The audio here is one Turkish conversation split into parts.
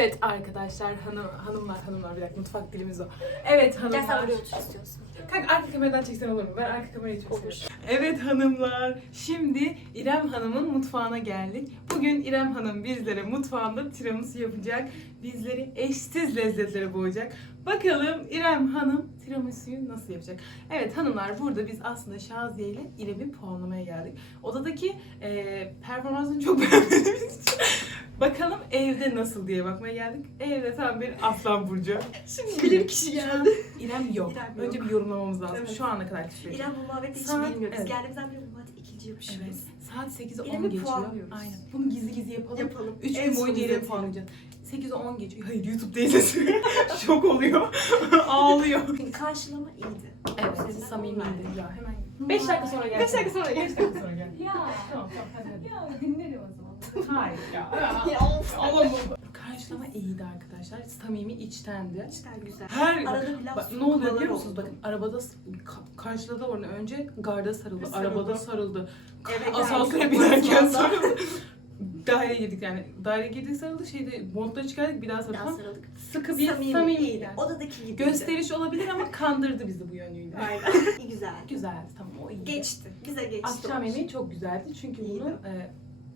Evet arkadaşlar, hanım, hanımlar, hanımlar bir dakika mutfak dilimiz o. Evet Gel sen hanımlar. buraya otur istiyorsun. Kanka arka kameradan çeksen olur mu? Ben arka kamerayı çok seviyorum. Evet hanımlar, şimdi İrem Hanım'ın mutfağına geldik. Bugün İrem Hanım bizlere mutfağında tiramisu yapacak. Bizleri eşsiz lezzetlere boğacak. Bakalım İrem Hanım tiramisu'yu nasıl yapacak? Evet hanımlar burada biz aslında Şaziye ile İrem'i puanlamaya geldik. Odadaki eee performansını çok beğenmediğimiz için bakalım evde nasıl diye bakmaya geldik. Evde tam bir aslan burcu. Şimdi bilir kişi geldi. İrem yok. İrem yok. Önce bir yorumlamamız lazım. Evet. Şu ana kadar kişi. İrem bu muhabbeti hiç Saat- bilmiyor. Biz evet. geldiğimizden beri bu muhabbeti ikinci yapışıyoruz. Evet. Saat 8'e 10 İrem'i geçiyor. Aynen. Bunu gizli gizli yapalım. Yapalım. 3 En gün boyunca İrem'i puanlayacağız. 8'e 10 geçiyor. Hayır YouTube değil. Şok oluyor. Ağlıyor. Karşılama iyiydi. Evet. Üzerinden Samimiydi. Ya hemen. 5 dakika sonra gel. 5 dakika sonra gel. 5 dakika sonra gel. Ya. Tamam tamam hadi hadi. Ya dinlerim o zaman. Hayır ya. Ya of. Alamam. Karşılama iyiydi arkadaşlar. Samimi içtendi. İçten güzel. Her Arada biraz Bak, su ne oluyor biliyor musunuz? Bakın arabada s- ka- karşıladı onu önce garda sarıldı, Sarıldı. arabada sarıldı. Eve Asansöre geldik, binerken sarıldı. Daireye girdik yani. Daireye girdik sarıldı. Şeyde montları çıkardık bir daha sarıldı. Biraz sarıldık. Sıkı bir Samimi, samimi. iyiydi. yani. Odadaki gibi. Gösteriş olabilir ama kandırdı bizi bu yönüyle. Aynen. İyi güzel. Güzeldi tamam o iyiydi. Geçti. Bize geçti. Akşam yemeği çok güzeldi çünkü İyiydi. bunu e,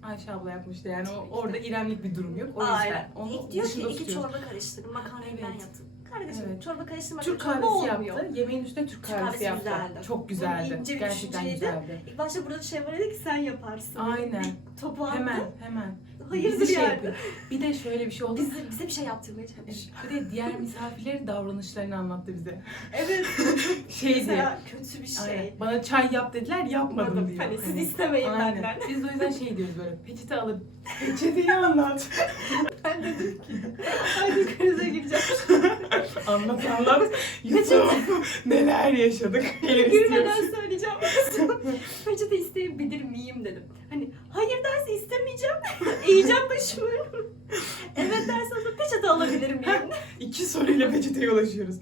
Ayşe abla yapmıştı yani o, orada İremlik bir durum yok. O yüzden Aynen. onu İlk diyor ki dışında iki tutuyoruz. çorba karıştırın. Makarnayı ben Evet. yaptım. Kardeşim Evet. çorba karıştırma. Türk çorba kahvesi olmuyor. yaptı. Yemeğin üstüne Türk kahvesi kahvesi yaptı. güzeldi. Çok güzeldi. ince bir Gerçekten düşünceydi. güzeldi. İlk başta burada şey var dedi ki sen yaparsın. Aynen. Bir topu attı. Hemen hemen. Hayırdır Bizi şey yani. yapıyor. Bir de şöyle bir şey oldu. Bize, bize bir şey yaptırmaya çalışıyor. Bir de diğer misafirlerin davranışlarını anlattı bize. Evet. Şey. Mesela kötü bir şey. Aynen. Bana çay yap dediler yapmadım diyor. Hani siz istemeyin Aynen. benden. Biz de o yüzden şey diyoruz böyle peçete alıp peçeteyi anlat. Ben dedim ki hadi krize gireceğim. anlat anlat. Yusuf neler yaşadık. Neler. Girmeden söyleyeceğim. Peçete isteyebilir miyim dedim. Hani hayır derse istemeyeceğim. Eğeceğim başımı. evet derse o da peçete alabilir miyim? İki soruyla peçeteye ulaşıyoruz.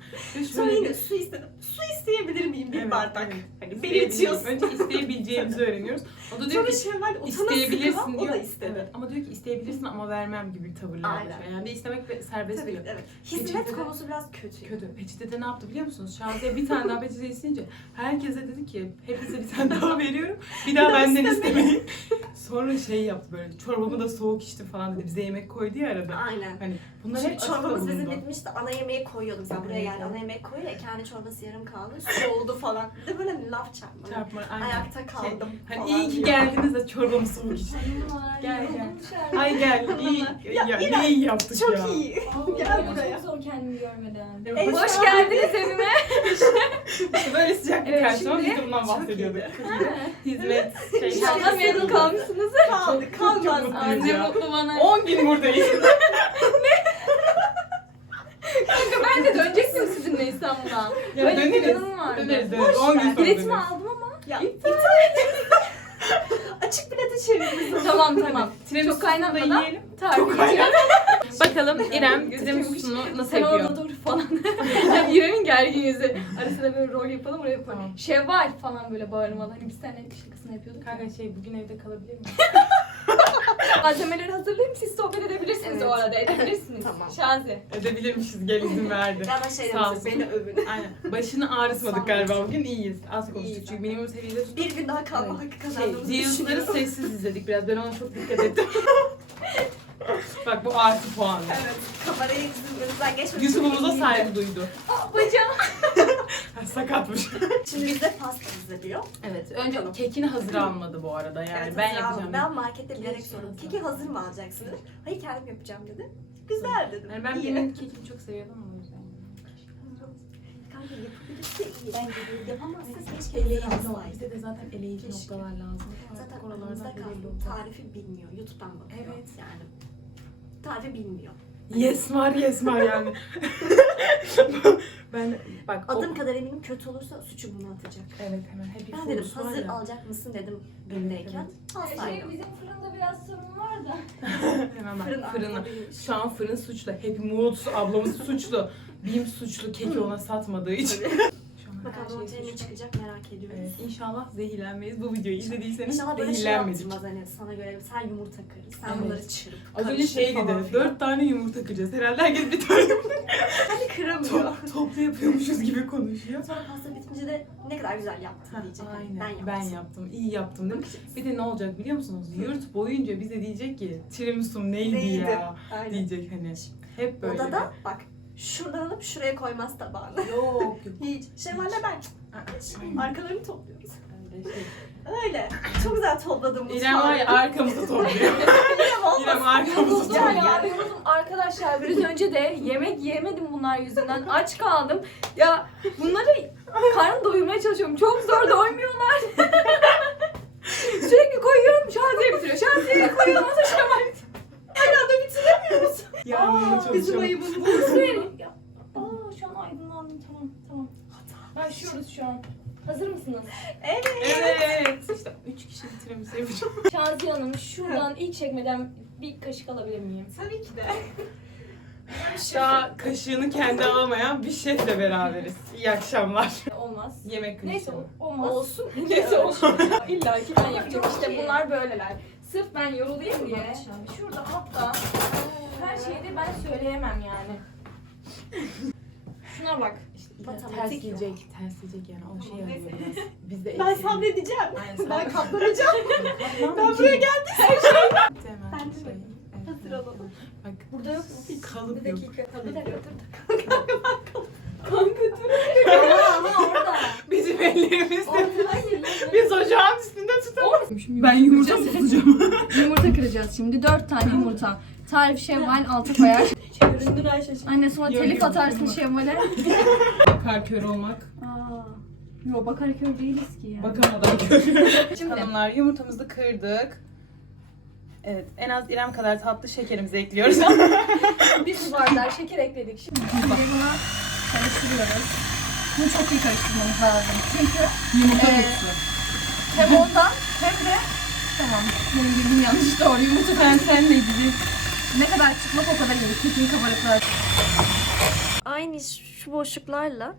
Sonra yine bir- su istedim. Su isteyebilir miyim bir Evet, bardak? evet. Hani belirtiyorsun. Önce isteyebileceğimizi öğreniyoruz. O da diyor Sonra ki Şevval utana isteyebilirsin sıkılan o diyor. da istedi. Evet. Ama diyor ki isteyebilirsin ama vermem gibi bir tavırlar. Aynen. yaşıyor. Yani de istemek ve serbest Tabii diyor. evet. Hizmet Peçetede- konusu biraz kötü. Kötü. Peçetede ne yaptı biliyor musunuz? Şaziye bir tane daha peçete isteyince herkese dedi ki hepinize bir tane daha veriyorum. Bir daha daha benden istemeyin. Sonra şey yaptı böyle çorbamı da soğuk içtim falan dedi. Bize yemek koydu ya arada. Aynen. Hani bunlar hep çorbamız bizim bitmişti. Ana yemeği koyuyordum. Sen buraya evet. Ana yemeği koyuyor ya. Kendi çorbası yarım kaldı. Soğudu falan. Bir de böyle laf çarpma. Çarpma aynen. Ayakta kaldım. Hani falan iyi ki diyor. geldiniz de çorbamı soğuk Gel, gel. Ay gel iyi. Ya, Ya, İrem, ne iyi yaptık Çok ya. iyi. Gel ya, buraya. Çok zor kendimi görmeden. Evet, Hoş Hoş geldiniz evime. Böyle sıcak bir Evet, karşılama biz şimdi de bundan bahsediyorduk. Hizmet şey. İnşallah memnun kalmışsınız. Kaldı. Kalmaz. Anne mutlu bana. 10 gün buradayız. Kanka ben de dönecektim sizinle İstanbul'a. Ya Böyle döneriz. planım vardı. Döneriz döneriz. 10 gün sonra Biletimi döneriz. aldım ama. Ya iptal Açık bilete çeviririz. Tamam tamam. Çok kaynatmadan da yiyelim. Çok geçiyorum. Bakalım İrem tiramisunu nasıl Sen yapıyor? orada dur falan. yani İrem'in gergin yüzü. Arasında böyle rol yapalım oraya yapalım. Şevval falan böyle bağırmalı. Hani biz seninle şakasını yapıyorduk. Kanka şey bugün evde kalabilir miyim? Malzemeleri hazırlayayım siz sohbet edebilirsiniz Evet. o arada edebilirsiniz. Tamam. Şazi. Edebilirmişiz gel izin verdi. Galiba şey olsun. Beni övün. Aynen. Başını ağrıtmadık galiba bugün iyiyiz. Az konuştuk çünkü minimum seviyede tuttuk. Bir gün daha kalma Evet. hakkı Şey, kazandığımızı Reels'ları düşünüyorum. sessiz izledik biraz. Ben ona çok dikkat ettim. Bak bu artı puan. Evet. Kamerayı bizim önümüzden geçmemiş. Yusuf'umuza saygı duydu. Aa bacağım. Ha, Sakatmış. Şimdi bizde pasta izleniyor. Evet. Önce kekini hazır almadı bu arada yani. Evet, ben hazır yapacağım. aldım. Ben markette bilerek sordum. Keki hazır mı alacaksın dedi. Hayır kendim yapacağım dedi. Güzel dedim. Yani ben İyi. benim kekini çok seviyordum ama o yüzden. Kanka yapabilirse iyi. Bence de yapamazsa keşke Eleyici olsaydı. Bize de zaten eleyici noktalar lazım. Zaten belli kaldı. oldu. Tarifi bilmiyor. YouTube'dan bakıyor. Evet. Yani tarifi bilmiyor. Yes var yes var yani. ben bak o- Adım kadar eminim kötü olursa suçu buna atacak. Evet hemen hep bir Ben dedim hazır ya. alacak mısın dedim bimdeyken. Şey, Alsaydım. bizim fırında biraz sorun var da. Hemen bak Fırın fırına. arkadaymış. Şu an fırın suçlu. Happy Moods ablamız suçlu. Bim suçlu keki ona satmadığı için. Bakalım şey ortaya ne çıkacak merak ediyoruz. Evet, inşallah zehirlenmeyiz. Bu videoyu izlediyseniz İnşallah böyle şey yaptırmaz hani sana göre sen yumurta kır, sen Evet. bunları çırp, Az önce şey dedi, dört tane yumurta kıracağız. Herhalde herkes bir tane Hani kıramıyor. top, toplu yapıyormuşuz gibi konuşuyor. Sonra pasta bitince de ne kadar güzel yaptın diyecek. Aynen. Ben yaptım. Ben yaptım. iyi yaptım değil mi? Bir de ne olacak biliyor musunuz? Yurt boyunca bize diyecek ki tiramisum neydi, Neydi? ya? Aynen. Diyecek hani. Hep böyle. Odada bak şuradan alıp şuraya koymaz tabağını. Yok yok. Hiç. Şevval'le ben Aynen. arkalarını topluyoruz. Öyle şey. Öyle. Çok güzel topladım bu İrem var ya arkamızı topluyor. İrem arkamızı Ya topluyor. ya yoruldum arkadaşlar biraz önce de yemek yemedim bunlar yüzünden aç kaldım. Ya bunları karnı doyurmaya çalışıyorum. Çok zor doymuyorlar. Sürekli koyuyorum şantiye bitiriyor. Şantiye koyuyorum ondan sonra bitiremiyoruz. Yağmurla Bizim çalışıyorum. ayıbımız. Ya, Aa şu an aydınlandım tamam tamam. Başlıyoruz şu an. Hazır mısınız? Evet. Evet. İşte üç kişi tiramisu yapacağım. Şaziye Hanım şuradan ilk çekmeden bir kaşık alabilir miyim? Tabii ki de. Daha kaşığını kendi alamayan bir şefle beraberiz. İyi akşamlar. Olmaz. Yemek kaşığı. Neyse olmaz. Olsun. Neyse olsun. İlla ki ben yapacağım. İşte Çok bunlar böyleler. Sırf ben yorulayım diye. Şurada hatta her şeyi de ben söyleyemem yani. Şuna bak. İşte Matematik ters yok. diyecek, ters diyecek yani o şey Neyse. arıyor biraz. Biz de Ben sabredeceğim. Aynen, Ben katlanacağım. Katlan Ben buraya geldim. Hemen Ben de şey, böyle. evet, Hazır olalım. Bak Burada yok mu? kalıp Bir yok. dakika. Bir dakika dur. Kanka dur. Ama orada. Bizim ellerimiz Orada hayır. Biz ocağın üstünde tutalım. Ben yumurta mı tutacağım? Yumurta kıracağız şimdi. Dört tane yumurta. Tarif Şevval altı koyar. Çevirindi Ayşe. Anne sonra Yok, telif yok, atarsın yok. Şevval'e. Kar kör olmak. Aa. Yo bakar kör değiliz ki ya. Bakamadan kör. Şimdi Hanımlar yumurtamızı kırdık. Evet en az İrem kadar tatlı şekerimizi ekliyoruz. bir su bardağı şeker ekledik. Şimdi buna karıştırıyoruz. Bunu çok iyi karıştırmamız lazım. Çünkü Yumurta Ee, hem ondan hem de tamam benim bildiğim yanlış doğru yumurta Sen senle ilgili. Ne kadar çıkmak o kadar iyi. Kesin kabarıklar. Aynı şu boşluklarla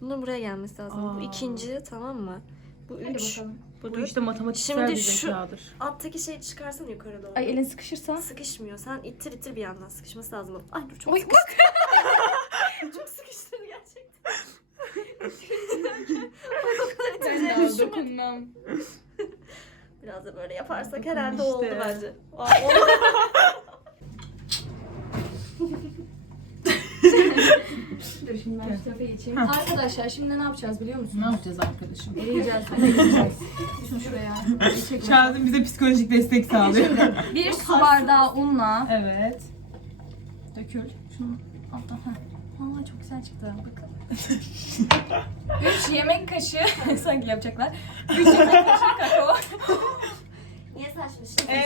bunun buraya gelmesi lazım. Aa. Bu ikinci tamam mı? Bu Hadi üç. bakalım. Bu Bu işte matematiksel Şimdi bir şu-. Alttaki şeyi çıkarsan yukarı doğru. Ay elin sıkışırsa. Sıkışmıyor. Sen ittir ittir bir yandan sıkışması lazım. Ay dur çok Oy, sıkıştı. çok sıkıştı gerçekten. İttireceğimi düşünmedim. dokunmam. Biraz da böyle yaparsak herhalde İşte. oldu bence. Aa, oldu. Dur şimdi ben şu tarafa geçeyim. Arkadaşlar şimdi ne yapacağız biliyor musunuz? Ne yapacağız arkadaşım? Eleyeceğiz. Eleyeceğiz. Şunu şuraya. Şahzım bize psikolojik destek sağlıyor. Bir su bardağı unla evet. dökül. Şunu alttan. Ha. Aa çok güzel çıktı. Bakın. Üç yemek kaşığı sanki yapacaklar. Üç yemek kaşığı kakao. Niye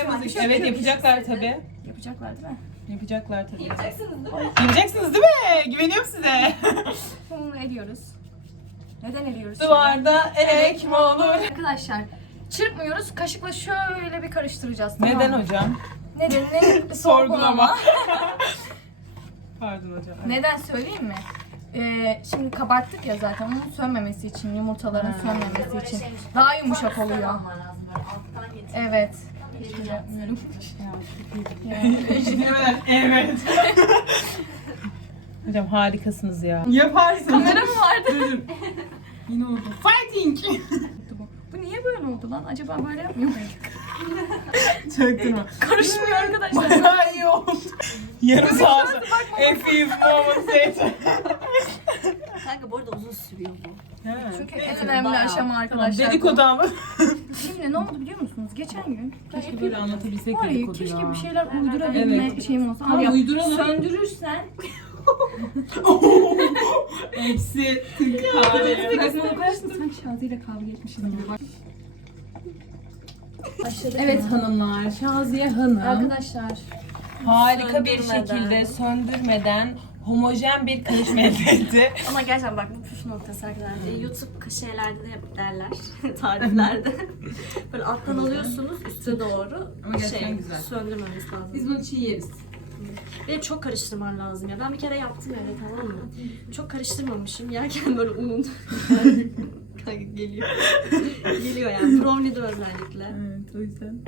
an- müzik- evet yapacaklar tabi. Yapacaklar değil mi? Yapacaklar tabi. Yapacaksınız değil mi? Yapacaksınız değil mi? Güveniyorum size. Bunu ediyoruz. Neden ediyoruz? Duvarda elek mi olur? Arkadaşlar çırpmıyoruz. Kaşıkla şöyle bir karıştıracağız. Tamam Neden mı? hocam? Nedenini Sorgulama. sorgulama. Pardon hocam. Neden söyleyeyim mi? Ee, şimdi kabarttık ya zaten onun sönmemesi için, yumurtaların sönmemesi için. Daha yumuşak oluyor. Alttan Evet. Yapmıyorum. Eşitlemeler. Evet. Hocam harikasınız ya. Yaparsın. Kamera mı vardı? Yine oldu. Fighting. Bu niye böyle oldu lan? Acaba böyle yapmıyor muyduk? Çaktırma. Karışmıyor arkadaşlar. Bayağı iyi oldu. Yarım saat. A few moments later. Kanka bu arada uzun sürüyor bu. Çünkü Neyse, en önemli bayağı. aşama Tamam arkadaşlar. dedikodu ama. Şimdi ne oldu biliyor musunuz? Geçen gün Keşke böyle anlatabilsek Var ya dedikodu keşke ya. bir şeyler uydurabilme Evet. şeyim olsa. Tamam, Abi ya, uyduralım. Söndürürsen tık. Bak yaparsın sanki Şazi ile kavga etmişiz gibi bak. Başladık Evet mı? hanımlar, Şaziye Hanım Arkadaşlar harika bir Söndürmeden. şekilde söndürmeden homojen bir karışma elde etti. ama gerçekten bak bu püf noktası arkadaşlar. E, YouTube şeylerde de hep derler. Tariflerde. Böyle alttan alıyorsunuz üste doğru. Ama gerçekten şey, güzel. Söndürmemiz lazım. bunu çiğ yeriz. De çok karıştırman lazım ya. Ben bir kere yaptım öyle tamam mı? Çok karıştırmamışım. Yerken böyle un Kanka geliyor. geliyor yani. Brownie'de özellikle. Evet o yüzden.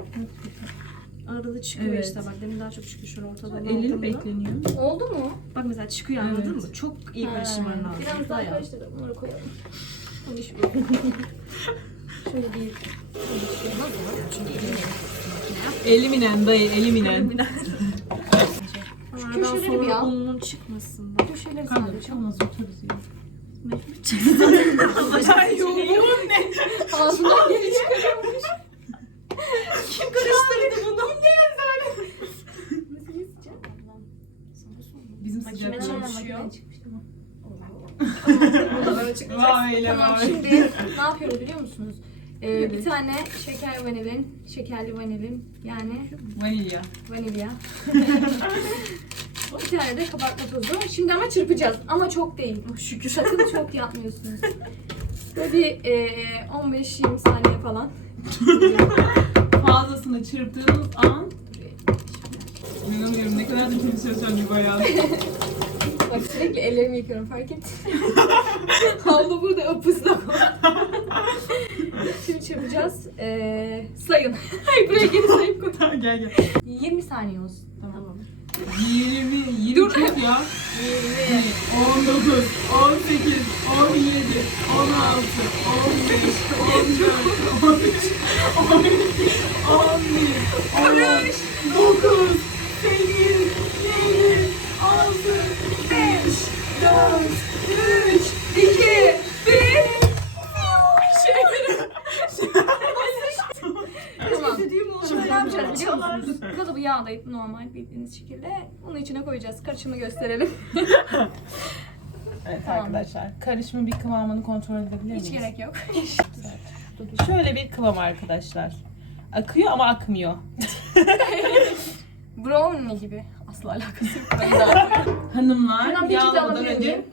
Arada da çıkıyor Evet. işte bak demin daha çok çıkıyor şöyle ortadan. Elini bekleniyor. Oldu mu? Bak mesela çıkıyor anladın Evet. mı? Çok iyi karıştırman lazım. Biraz daha Bayağı. karıştıralım. Bunları koyalım. Bunu şöyle. şöyle bir? Çünkü Eliminen dayı eliminen. Şu köşeleri bir al. Unun çıkmasın. Bak. Köşeleri Kanka sadece. çalmaz otururuz ya. Ay yoğun ne? Ağzından geri çıkarıyormuş. Kim karıştırdı bunu? Bizim sıcak çalışıyor. Burada böyle çıkacak. Vay öyle Tamam vay. şimdi ne yapıyoruz biliyor musunuz? Ee, Bir tane şeker vanilin, şekerli vanilin yani Vanilya. vanilya. bir tane de kabartma tozu. Şimdi ama çırpacağız ama çok değil. Şükür. Sakın çok yapmıyorsunuz. Böyle bir e, 15-20 saniye falan. Fazlasını çırptığınız an İnanamıyorum ne kadar da profesyonel bir bayan. Bak sürekli ellerimi yıkıyorum fark et. Havlu burada ıpıslak. Şimdi çırpacağız. Ee, sayın. Hayır buraya geri sayıp koy. Tamam gel gel. 20 saniye olsun. Tamam. 20, 20 Dur. çok ya. 19, 18, 17, 16, 15, 14, 13, 12, 11, 13, 9, bildiğiniz şekilde onun içine koyacağız. Karışımı gösterelim. Evet Tamam. arkadaşlar, karışımın bir kıvamını kontrol edebilir miyiz? Hiç gerek yok. Şöyle bir kıvam arkadaşlar. Akıyor ama akmıyor. Brownie gibi. Asla alakası yok. Hanımlar Şuradan peçete yağlamadan alabilir önce... miyim?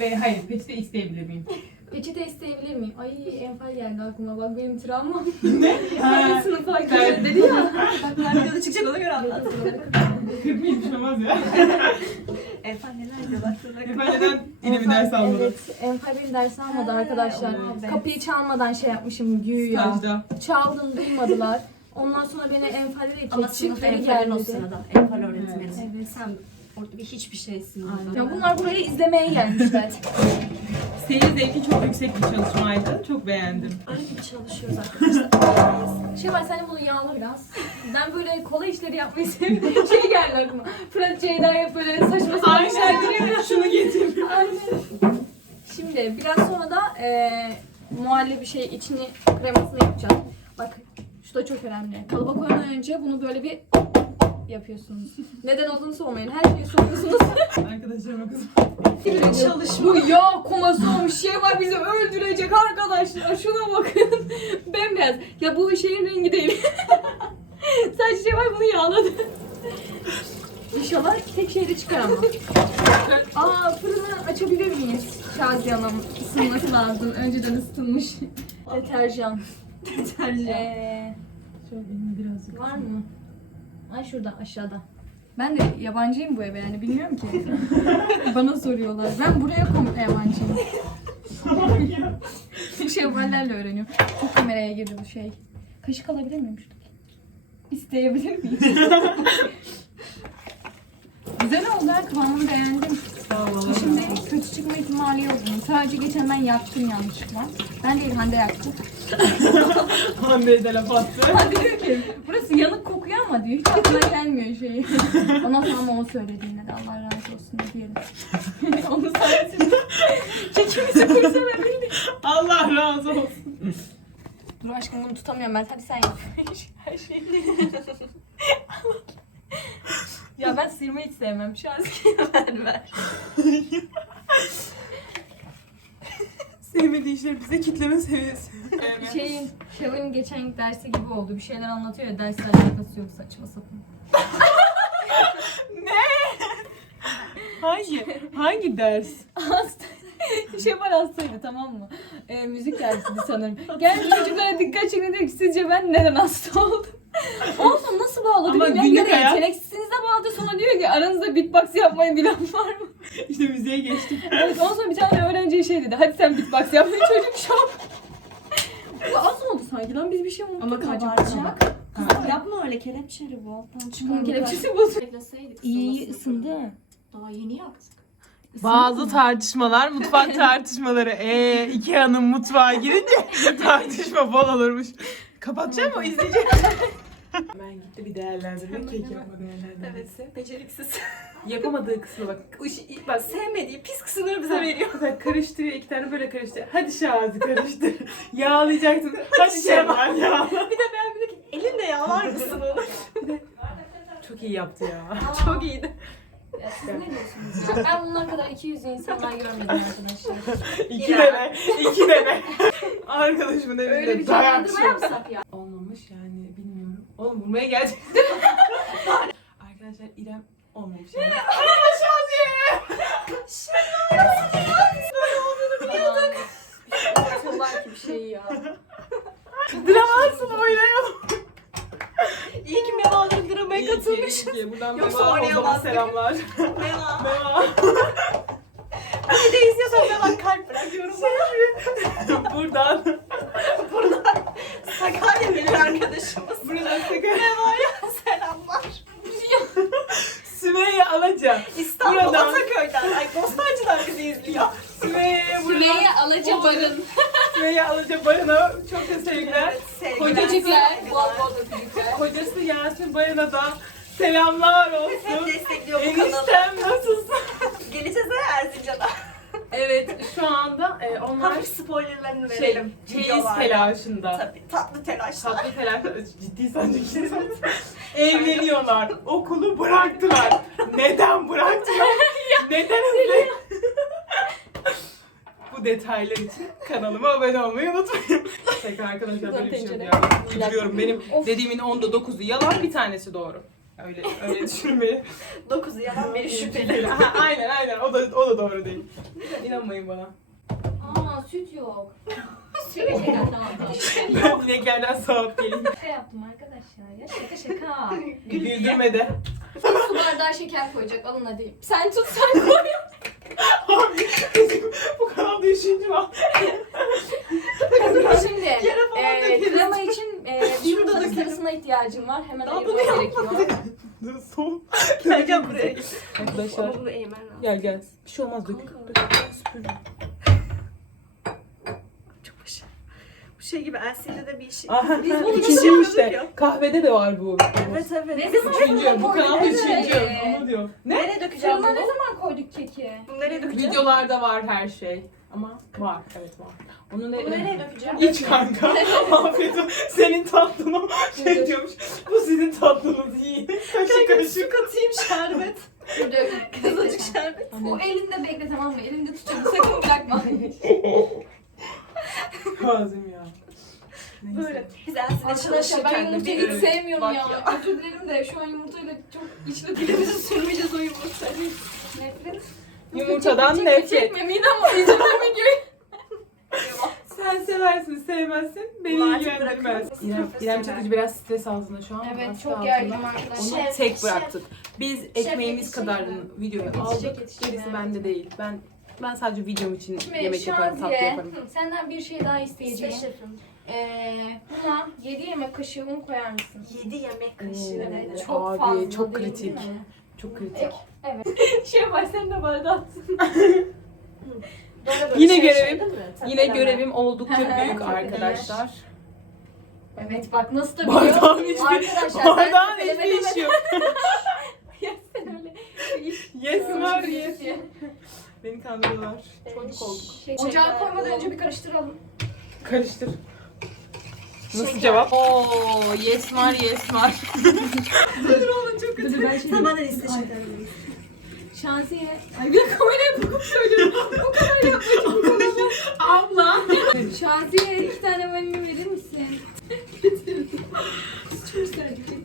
Ve hayır, peçete isteyebilir miyim? Peçete isteyebilir miyim? Ay enfal geldi aklıma. Bak benim travmam. Ne? Hani sınıfa girdi dedi ya. Bak nerede çıkacak ona göre anlat. Bir şey olmaz ya. Efendim neler diyorlar? Efendiden yine bir ders almadım. Evet, enfal benim ders almadı arkadaşlar. Kapıyı çalmadan şey yapmışım güya. Stajda. Çaldım duymadılar. Ondan sonra beni enfale de Ama sınıf geri enfelin o geldi. sırada. Enfal öğretmeni. Evet. Sen orada bir hiçbir şeysin orada. Ya bunlar buraya izlemeye gelmişler. Seyir zevki çok yüksek bir çalışmaydı. Çok beğendim. Gibi çalışıyoruz arkadaşlar. Şey var sen de bunu yağla biraz. Ben böyle kolay işleri yapmayı seviyorum. Şey geldi aklıma. Fırat Ceyda'ya böyle saçma sapan işler giriyor. Şunu getir. Aynen. Şimdi biraz sonra da e, muhallebi şey içini kremasını yapacağız. Bak şu da çok önemli. Kalıba koymadan önce bunu böyle bir yapıyorsunuz. Neden olduğunu sormayın. Her şeyi soruyorsunuz. Arkadaşlarıma kızım. Çalışma. Bu yağ koması olmuş şey var bizi öldürecek arkadaşlar. Şuna bakın. Bembeyaz. Ya bu şeyin rengi değil. Sadece şey var bunu yağladı. İnşallah tek şeyde çıkar ama. Aa fırını açabilir miyiz? Şaziye Hanım ısınması lazım. Önceden ısıtılmış. Deterjan. Deterjan. Ee, Şöyle birazcık. var mı? Ay şurada aşağıda. Ben de yabancıyım bu eve yani bilmiyorum ki. Bana soruyorlar. Ben buraya komple yabancıyım. Şevvallerle öğreniyorum. Çok kameraya girdi bu şey. Kaşık alabilir miyim şuradaki? İsteyebilir miyim? Güzel oldu ha kıvamını beğendim. Şimdi kötü çıkma ihtimali yok bunun. Sadece geçen ben yaktım yanlışlıkla. Ben değil Hande yaktı. Hande'ye de laf attı. Hande diyor ki burası yanık kokuyor ama diyor hiç aklına gelmiyor şeyi. Ondan sonra ama o söylediğinde de Allah razı olsun ne diyelim. Onu sayesinde kekimizi kurtarabildik. Allah razı olsun. Dur aşkım bunu tutamıyorum ben. Hadi sen yap. Her şeyi. ya ben sırmayı hiç sevmem. Şu an ver ver. Sevmediği işleri bize kitleme seviyesi. Şeyin, Şevval'in geçen dersi gibi oldu. Bir şeyler anlatıyor ya dersle alakası yok saçma sapan. Hangi? Hangi ders? Hasta. Şevval hastaydı tamam mı? Ee, müzik dersiydi sanırım. Geldi çocuklara dikkat çekin diyor ki sizce ben neden hasta oldum? Olsun nasıl bağladı Ama bilmiyorum. günlük hayat- yeteneksizsinize bağladı. Sonra diyor ki aranızda beatbox yapmayı bilen var mı? İşte müziğe geçtik. Evet ondan sonra bir tane öğrenciye şey dedi. Hadi sen beatbox yap. Çocuk şok. Bu az oldu sanki lan biz bir şey unuttuk. Ama kabaracak. Kızım yapma öyle kelepçeli bu alttan çıkar. Bunun kelepçesi bozuk. İyi ısındı. Daha yeni yaptık. Bazı tartışmalar, mutfak tartışmaları. Ee, iki hanım mutfağa girince tartışma bol olurmuş. Kapatacak mı? İzleyecek. Ben gitti bir değerlendirme, kek yapma. Beceriksiz. Yapamadığı kısmı bak. Bak sevmediği pis kısımları bize veriyor. Bak karıştırıyor iki tane böyle karıştırıyor. Hadi Şazi karıştır. Yağlayacaksın. Hadi Şevval yağla. Bir de ben bir de ki, elinle yağlar mısın onu? Çok iyi yaptı ya. Çok iyiydi. Ya siz ne diyorsunuz ya? Ben bunlar kadar iki yüzlü insanlar görmedim arkadaşlar. İki dene. iki dene. Arkadaşımın elinde Öyle bir dayak canlandırma yapsak ya. Olmamış yani bilmiyorum. Oğlum vurmaya gelecek. Arkadaşlar İrem olmamış. Yani. Atıyorlar ki bir şey ya. Dramazsın oynayalım. İyi ki Meva'nın dramaya katılmış. İyi ki, iyi ki. Buradan Yoksa Meva oynayamazdık. selamlar. Meva. Meva. Bir de izliyorsan Meva kalp bırakıyorum. Buradan. Sakarya bir arkadaşımız. Buradan sakın. Meva'ya selamlar. Sümeyye Alaca. İstanbul Buradan. Ataköy'den. Ay Bostancılar bizi izliyor. Sümeyye buradan. Sümeyye Alaca Sümeyye Alaca Barın'a çok da sevgiler. Bol bol öpücükler. Kocası Yasin Barın'a da selamlar Hep olsun. destekliyor bu kanalı. Eniştem nasılsın? Geleceğiz ha Erzincan'a. Evet şu anda e, onlar Hafif spoilerlarını şey, verelim. çeyiz videolarda. telaşında. Tabii tatlı telaşlar. Tatlı telaş, ciddi sanki Evleniyorlar. Okulu bıraktılar. Neden bıraktılar? Neden öyle? Bu detaylar için kanalıma abone olmayı unutmayın. Peki arkadaşlar böyle bir şey yok ya. Uyduruyorum. Benim Of. dediğimin onda dokuzu yalan bir tanesi doğru. Öyle öyle düşünmeyin. Dokuzu yalan biri şüpheli. Ha, aynen aynen o da o da doğru değil. İnanmayın bana. Aa süt yok. Süt yok. Ben ineklerden sağıp geleyim. Şaka yaptım arkadaşlar ya. Şaka şaka. Güldürmede. Su bardağı şeker koyacak. Alın hadi. Sen tut sen koy. Abi bu kanalda üçüncü var. Şimdi Yere falan e, dökeriz. krema için e, Şurada yumurta dökeriz. sarısına ihtiyacım var. Hemen Daha ayırmam bunu gerekiyor. Dur soğuk. Gel gel buraya. Arkadaşlar bunu eğmen lazım. gel gel. Bir şey olmaz dök. Dök. Süpür. Çok başarılı. Bu şey gibi Elsin'de de bir iş. Aha, Biz bunu ikinci nasıl yapıyorduk işte. ya? Kahvede de var bu. Evet evet. Ne zaman Üçüncü. Bu kanalda Evet. üçüncü. Onu diyor. Ne? Nereye dökeceğim Fırına ne bunu? zaman koyduk keki? Bunu nereye dökeceğim? Videolarda var her şey. Ama var. Evet var. Onu ne? Bunu nereye dökeceğim? İç kanka. Afiyet olsun. Senin tatlın o. Şey diyormuş. Bu sizin tatlınız yiyin. Kaşık kaşık. katayım şerbet. Dök. Kızılcık şerbet. O elinde bekle tamam mı? Elinde tutuyorum. Sakın bırakma. Kazım ya. Neyse. Böyle. Biz çalışırken ben yumurtayı hiç sevmiyorum ya. ya. Özür dilerim de şu an yumurtayla çok içli Dilimizi sürmeyeceğiz o yumurtayı. Nefret. Yumurtadan Çekme, nefret. Çekme midem var. İzleme gibi. Sen seversin, sevmezsin. Beni Bunu ilgilendirmez. İrem, İrem. Çakıcı biraz stres altında şu an. Evet çok gerginim arkadaşlar. Onu Şef, tek bıraktık. Biz ekmeğimiz kadarını videoya aldık. Gerisi bende değil. Ben ben sadece videom için Şimdi yemek yaparım, tatlı yaparım. hı, senden bir şey daha isteyeceğim. şefim. Ee, buna 7 yemek kaşığı un koyar mısın? 7 yemek Oo. kaşığı. Evet, çok Abi, fazla çok değil, kritik. değil mi? Çok kritik. Evet. şey var sen de bardağı. Böyle böyle Yine şey görevim- şey değil mi? Yine görevim oldukça büyük arkadaşlar. Evet bak nasıl da biliyor. Bardağın hiçbir, Arkadaşlar bardağın ben hiçbir işi yok. Ya sen öyle. Yes var yes. Beni kandırdılar. Çocuk olduk. Şey, Ocağa koymadan önce bir karıştıralım. Karıştır. Nasıl Şeker. cevap? Oo, yes var yes var. Çok kötü. Dur, ben şey- Sen benden iste şeker. Şansiye. Ay bir kameraya bakıp söylüyorum. Bu kadar bu kadar. Abla. Şansiye iki tane vanilya verir misin? Çok sergiledi.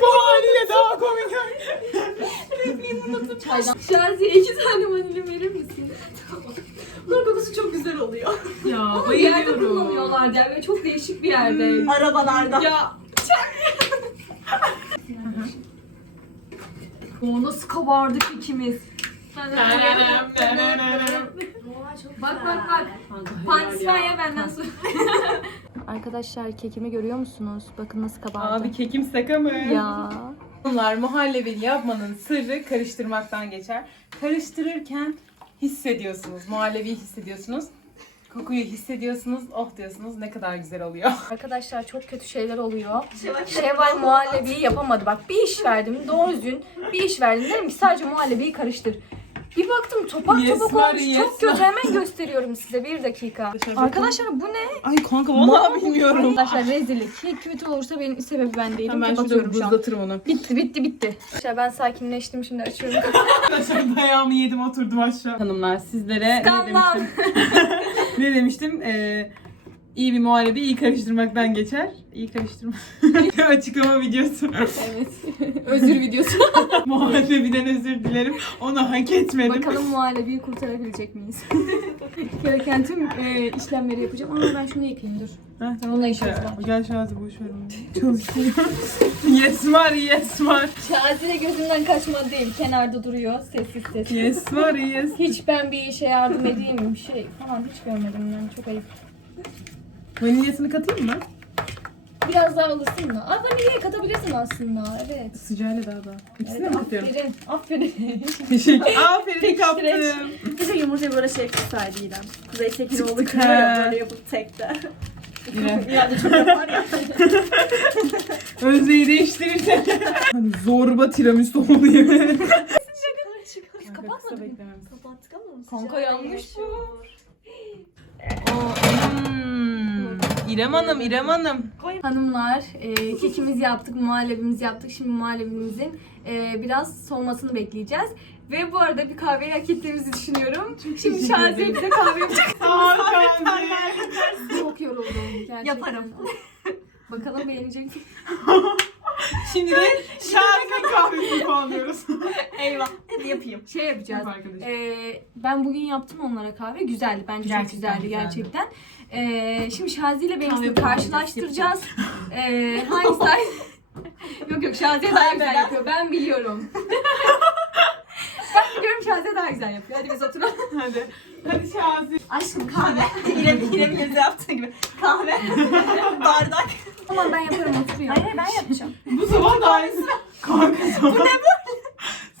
Bu haliyle daha komik. Çaydan. Şansiye iki tane vanilya verir misin? Bunun kokusu çok güzel oluyor. oluyor. Ya Bir yerde ya ve çok değişik bir yerde. Arabalarda. Ya O nasıl kabardık ikimiz. Bak bak bak. Pantisler ya benden sonra. Arkadaşlar kekimi görüyor musunuz? Bakın nasıl kabardı. Abi kekim saka mı? Ya. Bunlar muhallebi yapmanın sırrı karıştırmaktan geçer. Karıştırırken hissediyorsunuz. Muhallebiyi hissediyorsunuz. Kokuyu hissediyorsunuz. Oh diyorsunuz. Ne kadar güzel oluyor. Arkadaşlar çok kötü şeyler oluyor. Şevval muhallebiyi yapamadı. Bak bir iş verdim. Doğru düzgün bir iş verdim. Dedim ki sadece muhallebiyi karıştır. Bir baktım topak Yes topak olmuş. yes Çok kötü. Hemen gösteriyorum size. Bir dakika. Arkadaşlar bu ne? Ay kanka vallahi bilmiyorum. Arkadaşlar rezillik. Hiç kötü olursa benim sebebi ben değilim. Hemen şurada buzlatırım onu. Bitti bitti bitti. Arkadaşlar ben sakinleştim şimdi açıyorum. Arkadaşlar dayağımı yedim oturdum aşağı. Hanımlar sizlere Skandal. ne demiştim? ne demiştim? Ee, iyi bir muhallebi iyi karıştırmaktan geçer. İyi karıştırma. Açıklama videosu. evet. Özür videosu. Muhallebiden özür dilerim. Onu hak etmedim. Bakalım muhallebiyi kurtarabilecek miyiz? Gereken tüm e, işlemleri yapacağım. Ama ben şunu yıkayayım dur. Ha, Tamam da işimiz Gel, var. gel Şazi boş ver onu. Çalışıyor. yes var, yes var. Şazile gözümden kaçmadı değil. Kenarda duruyor. Sessiz sessiz. Yes var, yes. Hiç ben bir işe yardım edeyim bir şey falan hiç görmedim ben. Çok ayıp. Vanilyasını katayım mı? Biraz daha ılısın mı? Aa vanilyayı katabilirsin aslında. Evet. Sıcağıyla daha da. İkisini evet mi katıyorum? aferin. Aferin. Teşekkür. Aferin Peki, kaptım. Bir de yumurtayı böyle şey kısaydı İrem. Kuzey Tekinoğlu He. kırıyor böyle yapıp tekte. De çok yapar ya. Özdeyi hani zorba tiramisu oldu yemin Kapatmadın mı? Kapattık ama Kanka sıcağı yanlış yaşıyor. Hmm. İrem Hanım, İrem Hanım. Hanımlar, e, kekimizi yaptık, muhallebimizi yaptık. Şimdi muhallebimizin e, biraz soğumasını bekleyeceğiz. Ve bu arada bir kahveyi hak ettiğimizi düşünüyorum. Şimdi Şaziye bize kahve yapacak. Sağ ol. Çok yoruldum gerçekten. Yaparım. Bakalım beğenecek mi? Şimdi de Şazi'nin puanlıyoruz. Eyvah. Hadi yapayım. Şey yapacağız. Yap. Ee, ben bugün yaptım onlara kahve. Güzeldi. Bence çok Gerçekten güzeldi, güzeldi. gerçekten. Ee, şimdi Şazi ile benimkini Kahve karşılaştıracağız. Ee, hangisi yok yok Şaziye daha güzel yapıyor. Ben biliyorum. biliyorum Şaziye daha güzel yapıyor. Hadi biz oturalım. Hadi. Hadi Şazi. Aşkım kahve. İrem, İrem'in yazı yaptığı gibi. Kahve. Bardak. Tamam ben yaparım oturuyor. Hayır hayır, ben yapacağım. Bu sabah da aynısı. Kanka sabah. Bu ne bu?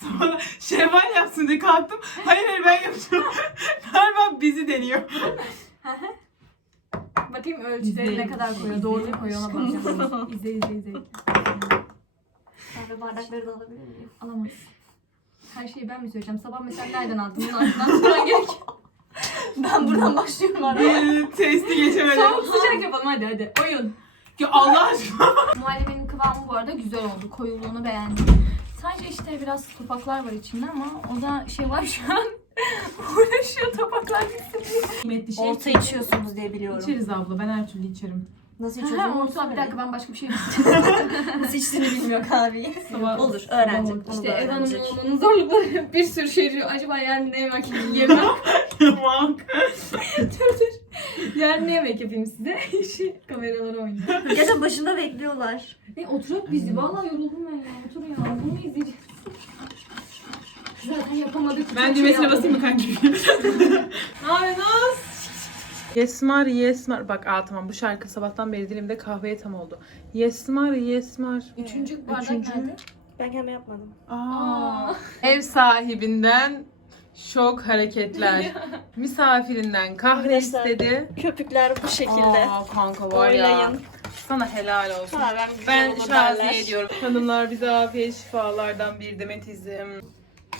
Sonra Şevval yapsın diye kalktım. Hayır hayır ben yapacağım. Galiba bizi deniyor. Bakayım ölçüleri ne kadar koyuyor. Doğru mu koyuyor ona bakacağım. İzle izle izle. Kahve bardakları da alabilir miyim? Alamaz. Her şeyi ben mi söyleyeceğim? Sabah mesela nereden aldın? Bunun altından sonra gerek. Ben buradan başlıyorum ara. Ee, testi geçemedim. Soğuk sıcak yapalım hadi hadi. Oyun. Ya Allah aşkına. Muhallebenin kıvamı bu arada güzel oldu. Koyuluğunu beğendim. Sadece işte biraz topaklar var içinde ama o da şey var şu an. Uğraşıyor topaklar bitsin. Kıymetli şey. Olta içiyorsunuz diye biliyorum. İçeriz abla ben her türlü içerim. Nasıl Ha, içiyorsunuz? orta bir dakika ben başka bir şey Nasıl içtiğini bilmiyor kahveyi. Sabah- Olur sabah öğrenecek. Onu İşte ev hanımı olmanın zorlukları bir sürü şey diyor. Acaba yarın ne yemek yemem? Yamak. yarın ne yemek yapayım size? Şey, kameralara oynayayım. Gece başında bekliyorlar. Ne oturak bizi. Vallahi yoruldum ben ya. Otur ya. Bunu mu izleyeceğiz? Zaten yapamadık. Ben düğmesine şey basayım mı kanki? Ay nasıl? Yesmar Yesmar. Bak aa tamam bu şarkı sabahtan beri dilimde kahveye tam oldu. Yesmar Yesmar. Üçüncü bardak Üçüncü. nerede? Ben kendime yapmadım. Aa. Ev sahibinden şok hareketler. Misafirinden kahve Arkadaşlar, istedi. Köpükler bu şekilde. Aa kanka var ya. Oylayın. Sana helal olsun. Ha, ben Ben güzel şaziye derler. ediyorum. Hanımlar bize afiyet şifalardan bir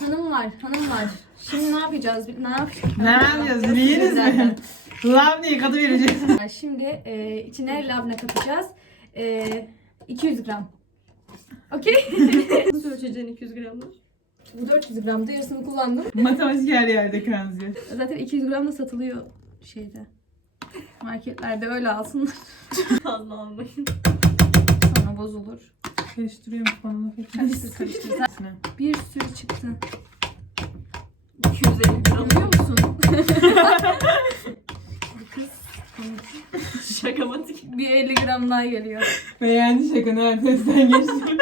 demetizm. Hanımlar, hanımlar. Şimdi ne yapacağız? Ne yapacağız? Ne yapacağız? Yiyiniz mi? Labneyi kadı vereceğiz. Şimdi e, içine labne katacağız. E, 200 gram. Okey? Nasıl ölçeceksin 200 gramı? Bu 400 gramdı. Yarısını kullandım. Matematik her yerde kanzi. Zaten 200 gram da satılıyor şeyde. Marketlerde öyle alsınlar. Fazla almayın. Sonra bozulur. Karıştırıyorum falan. Karıştır karıştır. Bir sürü çıktı. 250 gram. Anlıyor musun? Şakamatik. Bir 50 gram daha geliyor. Beğendi şakanı herkesten geçti.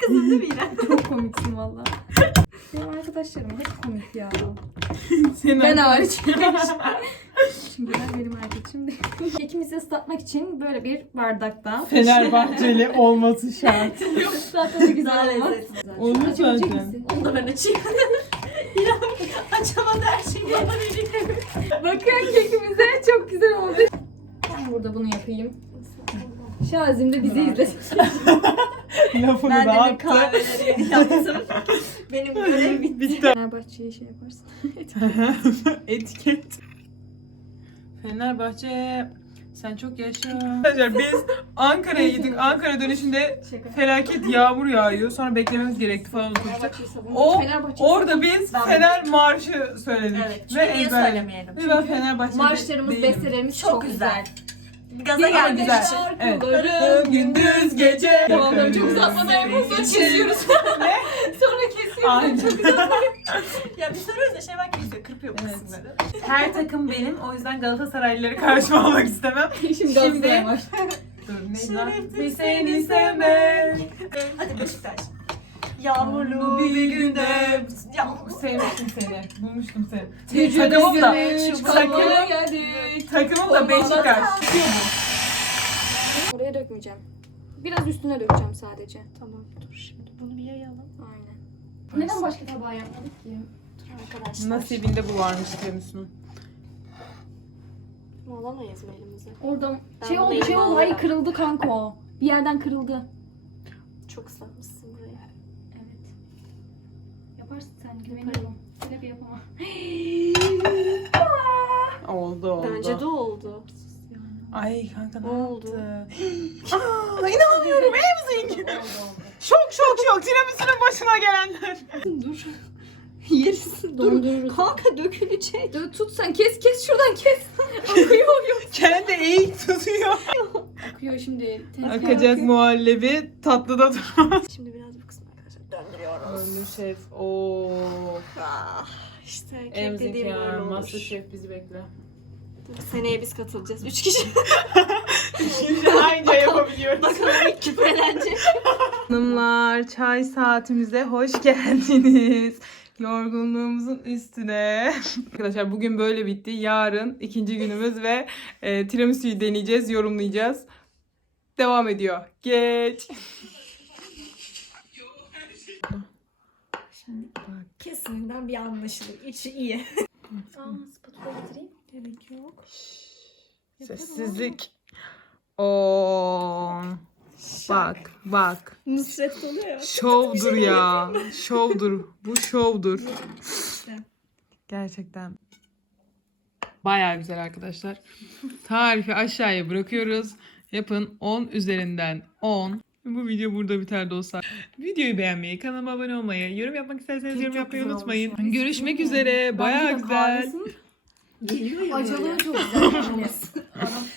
Kızım değil mi İrem? Çok komiksin valla. Arkadaşlarım hep komik ya. Senin Ben hariç. Şimdi ben benim arkadaşım değil. Kekimizi ıslatmak için böyle bir bardakta. Fenerbahçeli olması şart. Zaten de güzel olmaz. Açabilecek zaten. Onu da ben açayım. İrem açamadı her şeyi yapabilecek. Bakın kekimize çok güzel oldu. Ben burada bunu yapayım. Şazim de bizi izlesin. Lafını Ben da de bir attı. kahveleri yaptım. Benim görevim bitti. Bitti. Fenerbahçe'ye şey yaparsın. Etiket. Fenerbahçe sen çok yaşa. Arkadaşlar biz Ankara'ya gittik. Ankara dönüşünde Şaka. felaket yağmur yağıyor. Sonra beklememiz gerekti falan savundum. O orada biz Fener marşı söyledik. Evet. Ve Çünkü niye ezberledik. söylemeyelim? Ve ben Fenerbahçe'de Marşlarımız, bestelerimiz Çok, çok, güzel. Gaza Değil mi? geldi. Güzel. Evet. Gündüz gece. Tamam çok uzatmadan yapalım. Kesiyoruz. Ne? Sonra kesiyoruz. Çok güzel. Ya biz soruyoruz da şey ben kesiyor, kırpıyor bu Evet. kısımları. Her takım benim. O yüzden Galatasaraylıları karşıma almak istemem. Şimdi Galatasaray var. Dur lan? Şerefsiz Bir seni seni sevmek. Hadi Beşiktaş. Yağmurlu bir günde. Yağmur. Sevmiştim seni. Bulmuştum seni. Vücuda Takımım da. Takımım, takımım da Beşiktaş. Oraya dökmeyeceğim. Biraz üstüne dökeceğim sadece. Tamam dur şimdi bunu bir yayalım. Aynen. Neden başka tabağa yapmadık ki? Dur arkadaşlar. Nasibinde bu varmış Temisun. Alamayız mı elimize? Oradan Ben şey bunu oldu, şey oldu. Hayır alarak- kırıldı kanka o. Bir yerden kırıldı. Çok ıslatmışsın burayı. Yaparsın sen. Güveniyorum. Yaparım. Öyle bir yapamam. Oldu oldu. Bence de oldu. Ay kanka ne, oldu? yaptı? Aa, inanmıyorum en zengin. şok şok şok. Tiramisu'nun başına gelenler. Dur. Yeriz. Dur. Dondururuz. Kanka dökülecek. Dur tut sen kes kes şuradan kes. Akıyor. Kendi eğik tutuyor. Akıyor şimdi. Akacak akıyor. muhallebi tatlıda durmaz. Şimdi biraz Ünlü şef. Oo. Ah, işte kek dediğim böyle olur. Master şef bizi bekle. Seneye biz katılacağız. Üç kişi. Şimdi aynı yapabiliyoruz. Bakalım ilk kim eğlenecek. Hanımlar çay saatimize hoş geldiniz. Yorgunluğumuzun üstüne. Arkadaşlar bugün böyle bitti. Yarın ikinci günümüz ve e, tiramisu'yu deneyeceğiz, yorumlayacağız. Devam ediyor. Geç. Kesiminden bir anlaşılır. İçi iyi. Aa spatula getireyim. Gerek yok. Sessizlik. Oo. Bak, bak. Nusret oluyor. Şovdur ya. Şovdur. Bu şovdur. Gerçekten. Baya güzel arkadaşlar. Tarifi aşağıya bırakıyoruz. Yapın 10 üzerinden 10. Bu video burada biter dostlar. Videoyu beğenmeyi, kanalıma abone olmayı, yorum yapmak isterseniz yorum Çok yapmayı güzel unutmayın. olmuş. Görüşmek üzere. Baya güzel. Geliyor ya Acalığı böyle. çok güzel.